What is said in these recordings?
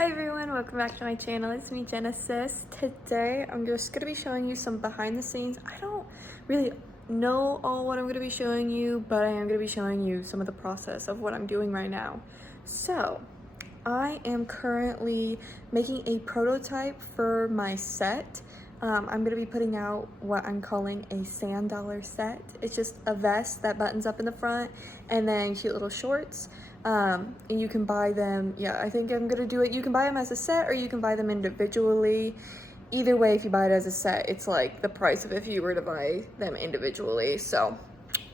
Hi everyone, welcome back to my channel. It's me, Genesis. Today I'm just going to be showing you some behind the scenes. I don't really know all what I'm going to be showing you, but I am going to be showing you some of the process of what I'm doing right now. So I am currently making a prototype for my set. I'm going to be putting out what I'm calling a sand dollar set. It's just a vest that buttons up in the front and then cute little shorts. And you can buy them, I think I'm gonna do it. You can buy them as a set or you can buy them individually. Either way, if you buy it as a set, it's like the price of if you were to buy them individually. So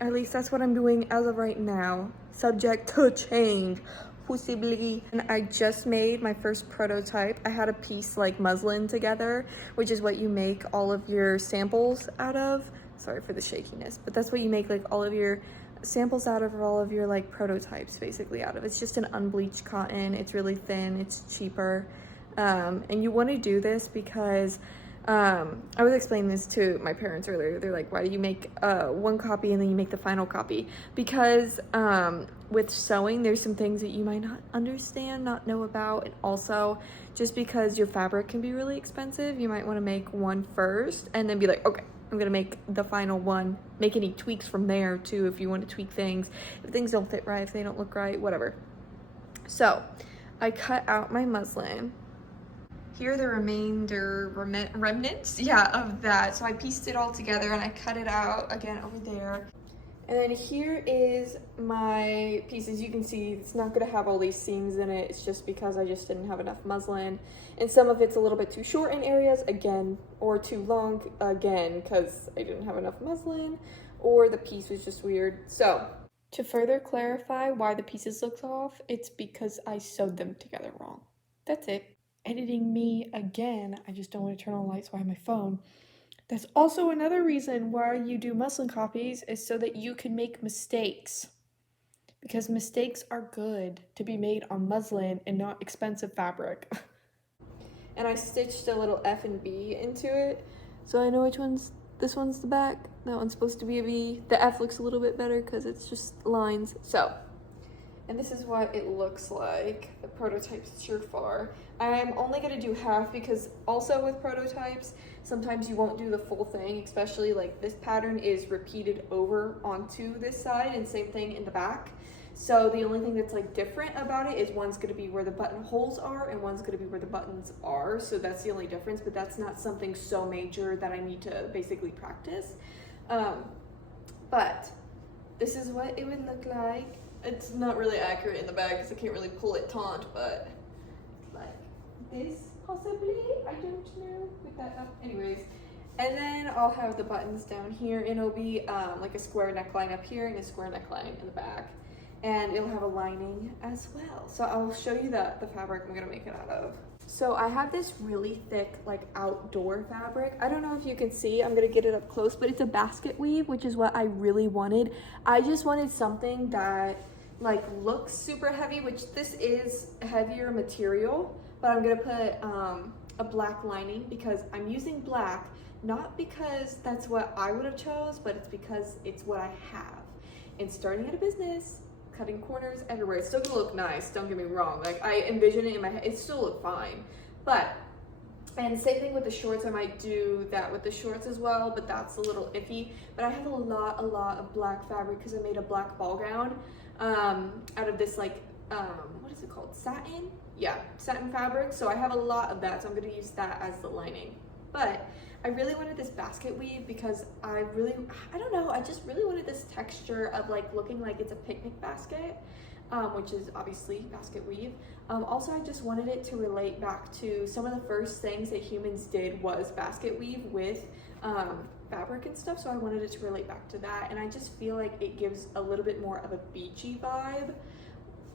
at least that's what I'm doing as of right now, subject to change possibly. And I just made my first prototype. I had a piece like muslin together, which is what you make all of your samples out of. Sorry for the shakiness, but that's what you make like all of your samples out of, all of your like prototypes basically out of. It's just an unbleached cotton. It's really thin, it's cheaper. And you want to do this because I was explaining this to my parents earlier. They're like, why do you make one copy and then you make the final copy? Because with sewing, there's some things that you might not understand, not know about, and also just because your fabric can be really expensive, you might want to make one first and then be like, okay, I'm gonna make the final one, make any tweaks from there too if you want to tweak things, if things don't fit right, if they don't look right, whatever. So I cut out my muslin. Here are the remnants, of that. So I pieced it all together and I cut it out again over there. And then here is my pieces. You can see it's not gonna have all these seams in it. It's just because I just didn't have enough muslin. And some of it's a little bit too short in areas, again, or too long, again, because I didn't have enough muslin, or the piece was just weird. So to further clarify why the pieces look off, it's because I sewed them together wrong. That's it. Editing me again. I just don't want to turn on lights while I have my phone. That's also another reason why you do muslin copies, is so that you can make mistakes. Because mistakes are good to be made on muslin and not expensive fabric. And I stitched a little F and B into it, so I know which one's, this one's the back, that one's supposed to be a V. The F looks a little bit better because it's just lines. So, and this is what it looks like, the prototype's surefar. I'm only gonna do half because also with prototypes, sometimes you won't do the full thing, especially like this pattern is repeated over onto this side, and same thing in the back. So the only thing that's like different about it is one's gonna be where the buttonholes are and one's gonna be where the buttons are. So that's the only difference, but that's not something so major that I need to basically practice. But this is what it would look like. It's not really accurate in the bag because I can't really pull it taut, but like this possibly, I don't know, with that up. Anyways, and then I'll have the buttons down here, and it'll be like a square neckline up here and a square neckline in the back, and it'll have a lining as well. So I'll show you the fabric I'm gonna make it out of. So I have this really thick like outdoor fabric. I don't know if you can see, I'm gonna get it up close, but it's a basket weave, which is what I really wanted. I just wanted something that like looks super heavy, which this is heavier material, but I'm gonna put a black lining because I'm using black, not because that's what I would have chose, but it's because it's what I have. And starting at a business, cutting corners everywhere, it's still gonna look nice, don't get me wrong. Like I envision it in my head, it still look fine. But, and same thing with the shorts, I might do that with the shorts as well, but that's a little iffy. But I have a lot of black fabric because I made a black ball gown out of this like, what is it called? Satin? Yeah, satin fabric. So I have a lot of that, so I'm gonna use that as the lining. But I really wanted this basket weave because I don't know, I just really wanted this texture of like looking like it's a picnic basket, which is obviously basket weave. Also, I just wanted it to relate back to some of the first things that humans did was basket weave with fabric and stuff, so I wanted it to relate back to that, and I just feel like it gives a little bit more of a beachy vibe.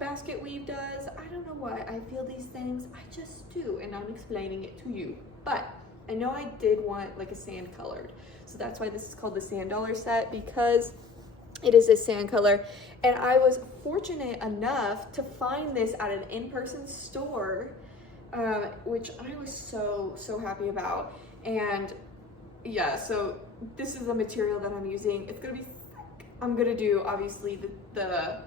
Basket weave does. I don't know why I feel these things, I just do, and I'm explaining it to you. But I know I did want like a sand colored, so that's why this is called the sand dollar set, because it is this sand color. And I was fortunate enough to find this at an in-person store, which I was so happy about. And yeah, so this is the material that I'm using. It's gonna be thick. I'm gonna do obviously the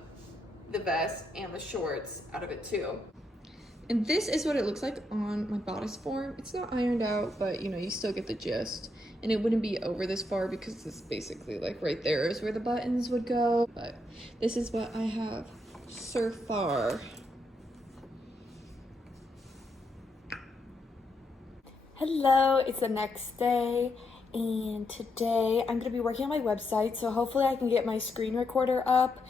vest and the shorts out of it too. And this is what it looks like on my bodice form. It's not ironed out, but you know, you still get the gist. And it wouldn't be over this far because this basically like right there is where the buttons would go. But this is what I have so far. Hello, it's the next day, and today I'm gonna be working on my website, so hopefully I can get my screen recorder up.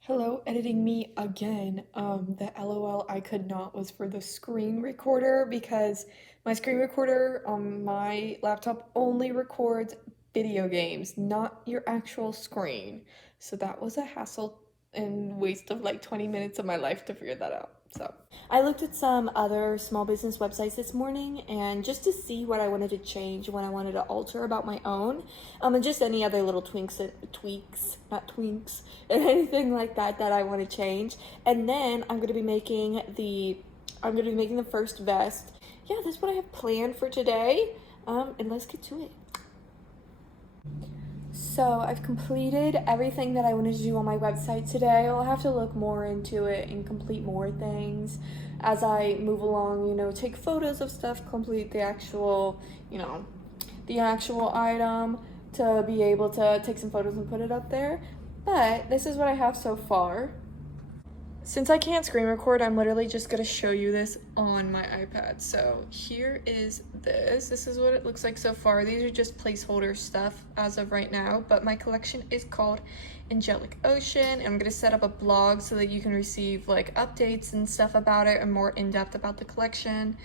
Hello, editing me again. The LOL I could not was for the screen recorder because my screen recorder on my laptop only records video games, not your actual screen. So that was a hassle and waste of like 20 minutes of my life to figure that out. So I looked at some other small business websites this morning and just to see what I wanted to change, what I wanted to alter about my own, and just any other little tweaks, not twinks, and anything like that that I want to change. And then I'm gonna be making the first vest. Yeah, that's what I have planned for today. And let's get to it. So I've completed everything that I wanted to do on my website today. I'll have to look more into it and complete more things as I move along, you know, take photos of stuff, complete the actual, you know, the actual item to be able to take some photos and put it up there. But this is what I have so far. Since I can't screen record, I'm literally just gonna show you this on my iPad. So here is this. This is what it looks like so far. These are just placeholder stuff as of right now, but my collection is called Angelic Ocean. I'm gonna set up a blog so that you can receive like updates and stuff about it and more in-depth about the collection.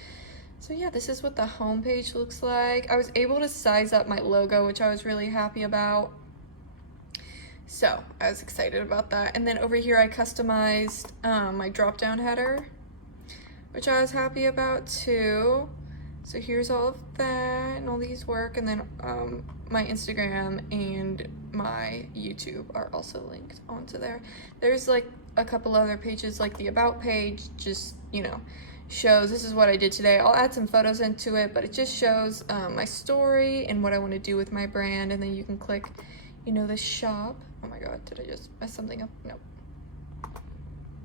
So yeah, this is what the homepage looks like. I was able to size up my logo, which I was really happy about. So I was excited about that. And then over here I customized my drop down header, which I was happy about too. So here's all of that and all these work. And then my Instagram and my YouTube are also linked onto there. There's like a couple other pages, like the about page, just, you know, shows this is what I did today. I'll add some photos into it, but it just shows my story and what I want to do with my brand. And then you can click, you know, the shop. Oh my god, did I just mess something up? No.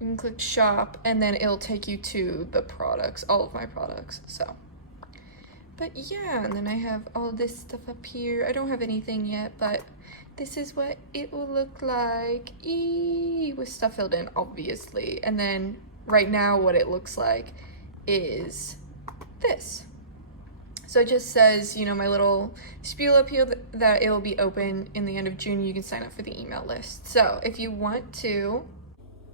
You can click shop and then it'll take you to the products, all of my products. So, but yeah, and then I have all this stuff up here. I don't have anything yet, but this is what it will look like. With stuff filled in, obviously. And then right now what it looks like is this. So it just says, you know, my little spiel up here that it will be open in the end of June. You can sign up for the email list. So if you want to,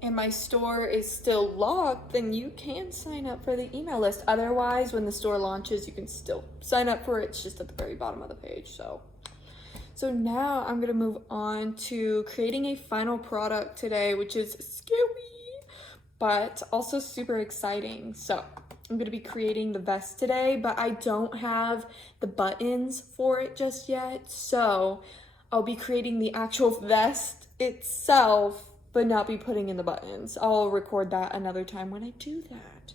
and my store is still locked, then you can sign up for the email list. Otherwise, when the store launches, you can still sign up for it. It's just at the very bottom of the page. So now I'm gonna move on to creating a final product today, which is scary, but also super exciting. So I'm gonna be creating the vest today, but I don't have the buttons for it just yet. So I'll be creating the actual vest itself, but not be putting in the buttons. I'll record that another time when I do that.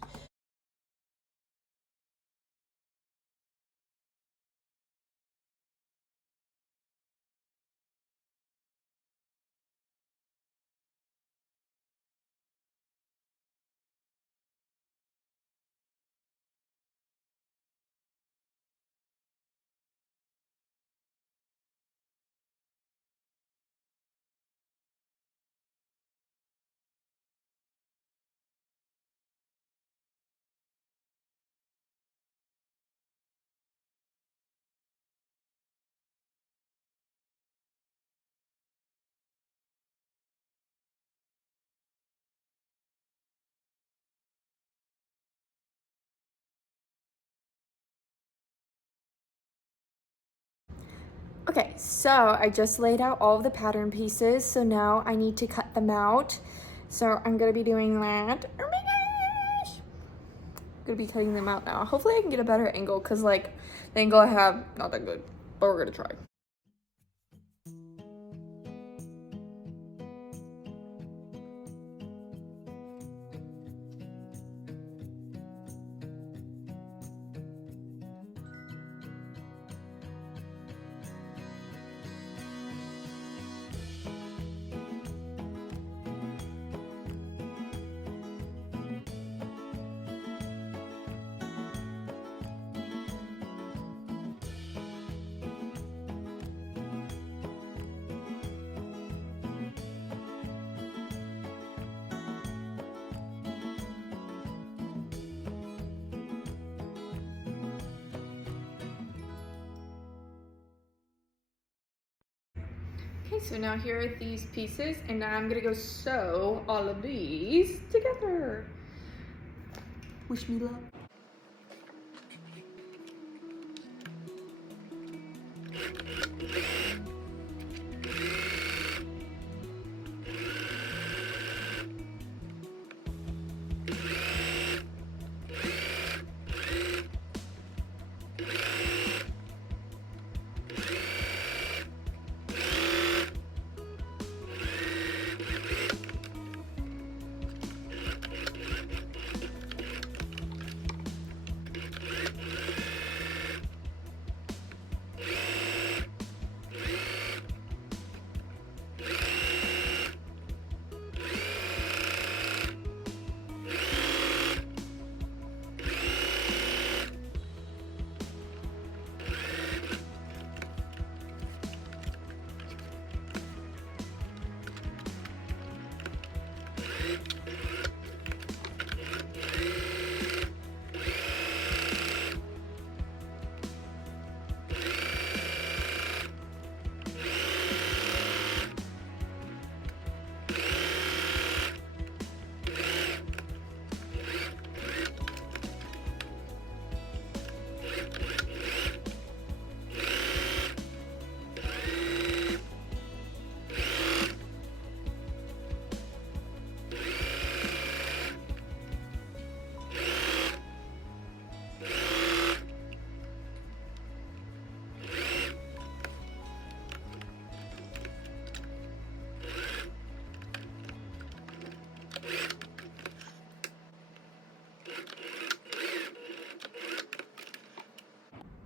Okay, so I just laid out all of the pattern pieces, so now I need to cut them out. So I'm gonna be doing that. Oh my gosh! I'm gonna be cutting them out now. Hopefully I can get a better angle, cause like the angle I have, not that good, but we're gonna try. Okay, so now here are these pieces, and now I'm gonna go sew all of these together. Wish me luck.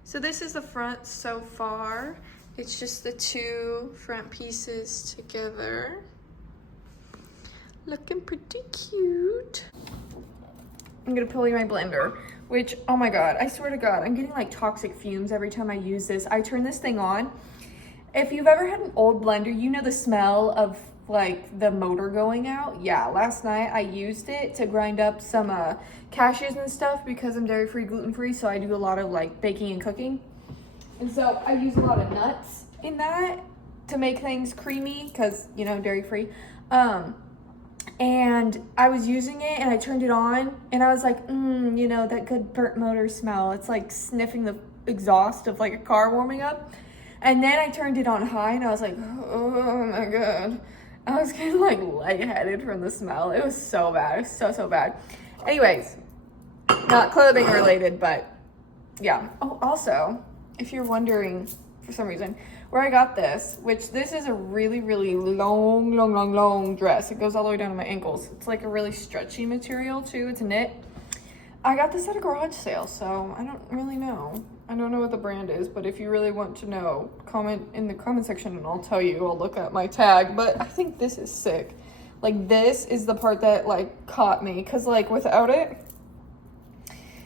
So this is the front so far. It's just the two front pieces together. Looking pretty cute. I'm gonna pull in my blender, which, oh my God, I swear to God, I'm getting like toxic fumes every time I use this. I turn this thing on. If you've ever had an old blender, you know the smell of like the motor going out. Yeah, last night I used it to grind up some cashews and stuff because I'm dairy-free, gluten-free, so I do a lot of like baking and cooking. And so I use a lot of nuts in that to make things creamy because, you know, dairy-free. And I was using it and I turned it on and I was like, you know, that good burnt motor smell. It's like sniffing the exhaust of like a car warming up. And then I turned it on high and I was like, oh my God. I was getting like lightheaded from the smell. It was so bad. It was so bad. Anyways, not clothing related, but yeah. Oh, also, if you're wondering for some reason where I got this, which this is a really long dress. It goes all the way down to my ankles. It's like a really stretchy material too. It's knit. I got this at a garage sale, so I don't really know. I don't know what the brand is, but if you really want to know, comment in the comment section and I'll tell you. I'll look at my tag, but I think this is sick. Like, this is the part that like caught me, because like without it,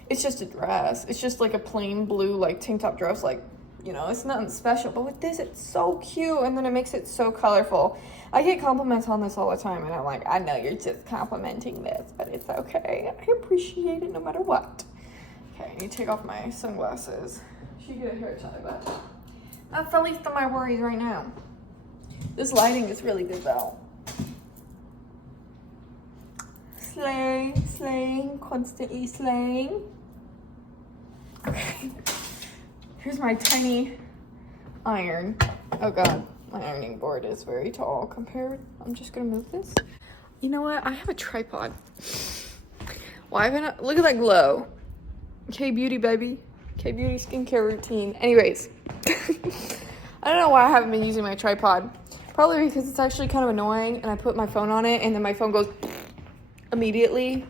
it's just a dress. It's just like a plain blue like tank top dress, like, you know, it's nothing special. But with this, it's so cute, and then it makes it so colorful. I get compliments on this all the time, and I'm like, I know you're just complimenting this, but it's okay. I appreciate it no matter what. Okay, I need to take off my sunglasses. Should get a hair tie, but that's the least of my worries right now. This lighting is really good though. Slaying, constantly slaying. Okay. Here's my tiny iron. Oh God, my ironing board is very tall compared. I'm just gonna move this. You know what? I have a tripod. Why haven't I? Look at that glow. K-beauty, baby. K-beauty skincare routine. Anyways, I don't know why I haven't been using my tripod. Probably because it's actually kind of annoying, and I put my phone on it, and then my phone goes immediately.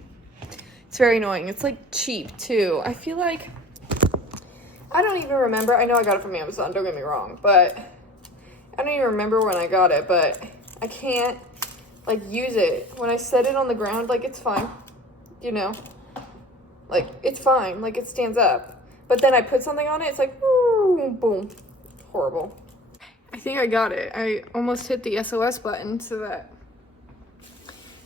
It's very annoying. It's like cheap too. I feel like, I don't even remember. I know I got it from Amazon, don't get me wrong, but I don't even remember when I got it, but I can't like use it. When I set it on the ground, like, it's fine, you know, like, it's fine, like, it stands up. But then I put something on it, it's like, ooh, boom, horrible. I think I got it. I almost hit the SOS button so that,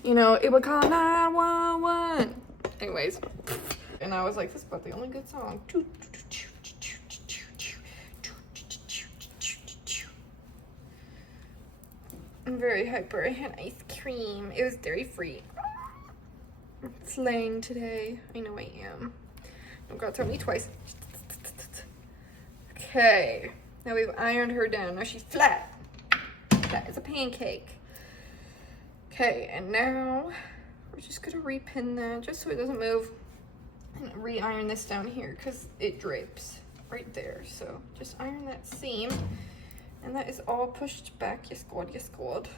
you know, it would call 911. Anyways, and I was like, this is about the only good song. I'm very hyper. I had ice cream. It was dairy free. I'm slaying today. I know I am. Oh God, tell me twice. Okay. Now we've ironed her down. Now she's flat. Flat as a pancake. Okay, and now we're just gonna repin that just so it doesn't move. And re-iron this down here because it drapes right there. So just iron that seam. And that is all pushed back. Yes, God, yes, God.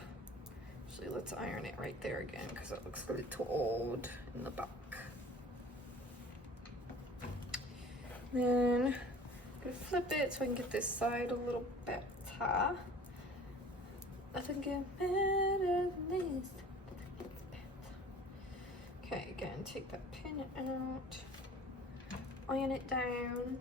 Actually, let's iron it right there again because it looks a little old in the back. Then I'm gonna flip it so I can get this side a little better. Nothing get better than this. Okay, again, take that pin out, iron it down.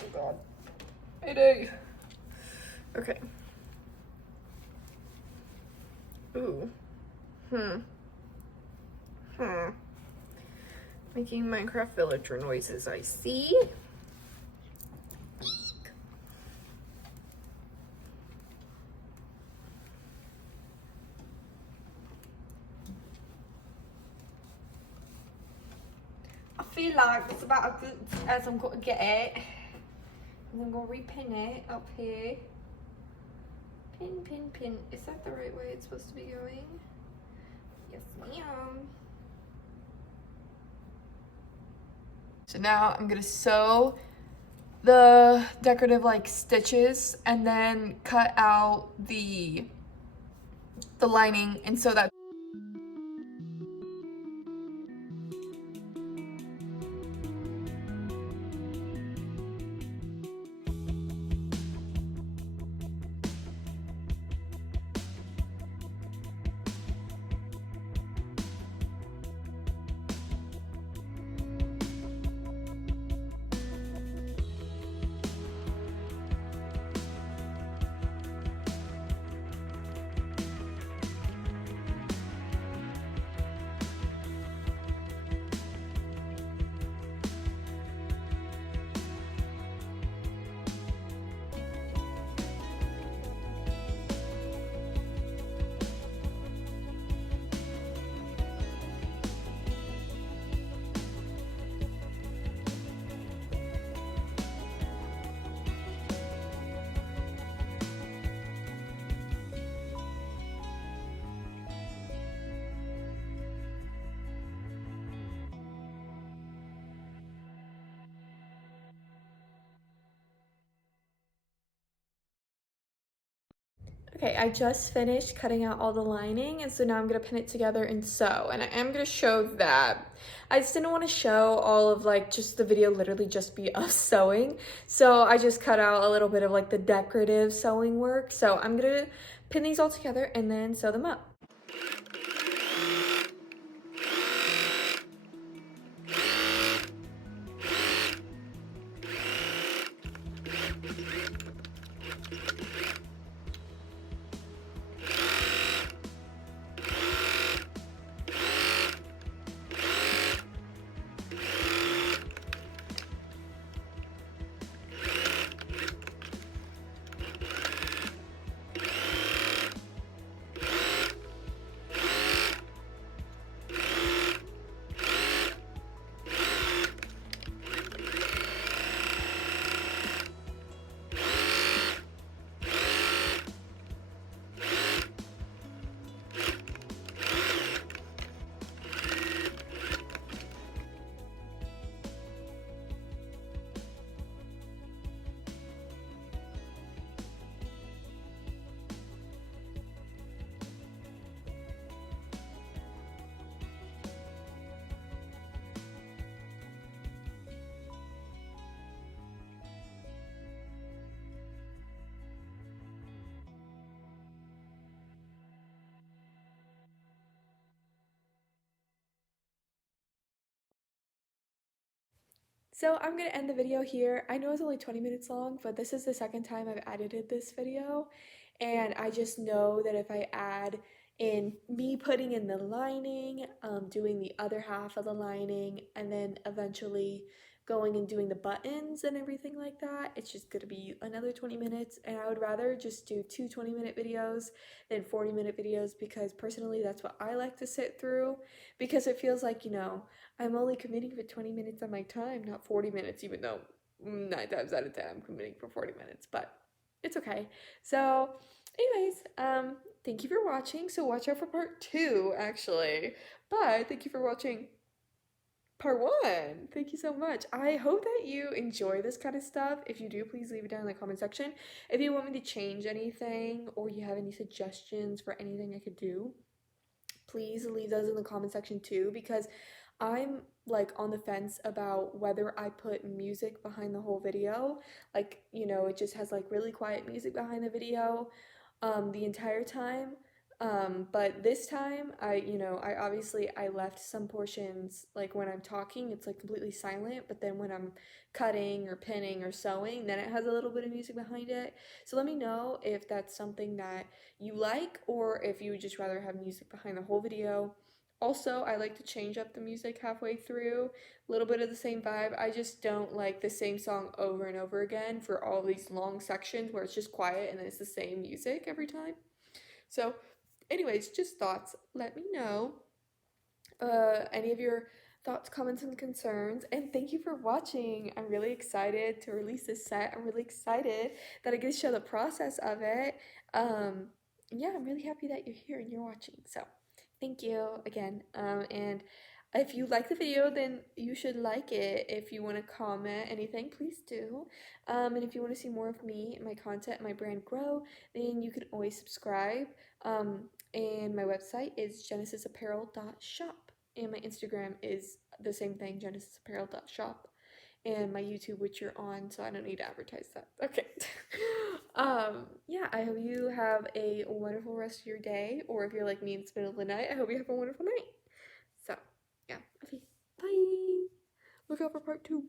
Oh God, I do. Okay. Ooh. Making Minecraft villager noises, I see. I feel like it's about as good as I'm going to get it. And I'm going to repin it up here. Pin, pin, pin. Is that the right way it's supposed to be going? Yes, ma'am. So now I'm gonna sew the decorative like stitches and then cut out the lining and sew that. Okay, I just finished cutting out all the lining, and so now I'm gonna pin it together and sew, and I am gonna show that. I just didn't want to show all of like just the video literally just be us sewing, so I just cut out a little bit of like the decorative sewing work. So I'm gonna pin these all together and then sew them up. So I'm gonna end the video here. I know it's only 20 minutes long, but this is the second time I've edited this video, and I just know that if I add in me putting in the lining, doing the other half of the lining, and then eventually going and doing the buttons and everything like that. It's just gonna be another 20 minutes, and I would rather just do two 20-minute videos than 40-minute videos, because personally that's what I like to sit through, because it feels like, I'm only committing for 20 minutes of my time, not 40 minutes, even though 9 times out of 10 I'm committing for 40 minutes, but it's okay. So anyways, thank you for watching. So watch out for part 2, actually. But thank you for watching part 1. Thank you so much. I hope that you enjoy this kind of stuff. If you do, please leave it down in the comment section. If you want me to change anything or you have any suggestions for anything I could do, please leave those in the comment section too, because I'm like on the fence about whether I put music behind the whole video. Like, it just has like really quiet music behind the video the entire time. But this time I obviously I left some portions, like when I'm talking, it's like completely silent, but then when I'm cutting or pinning or sewing, then it has a little bit of music behind it. So let me know if that's something that you like, or if you would just rather have music behind the whole video. Also, I like to change up the music halfway through, a little bit of the same vibe. I just don't like the same song over and over again for all these long sections where it's just quiet and it's the same music every time. So, anyways, just thoughts. Let me know any of your thoughts, comments, and concerns. And thank you for watching. I'm really excited to release this set. I'm really excited that I get to show the process of it. Yeah, I'm really happy that you're here and you're watching. So thank you again. And if you like the video, then you should like it. If you want to comment anything, please do. And if you want to see more of me and my content, my brand grow, then you can always subscribe. And my website is genesisapparel.shop. And my Instagram is the same thing, genesisapparel.shop. And my YouTube, which you're on, so I don't need to advertise that. Okay. Yeah, I hope you have a wonderful rest of your day. Or if you're like me and it's the middle of the night, I hope you have a wonderful night. So, yeah. Okay. Bye. Look out for part 2.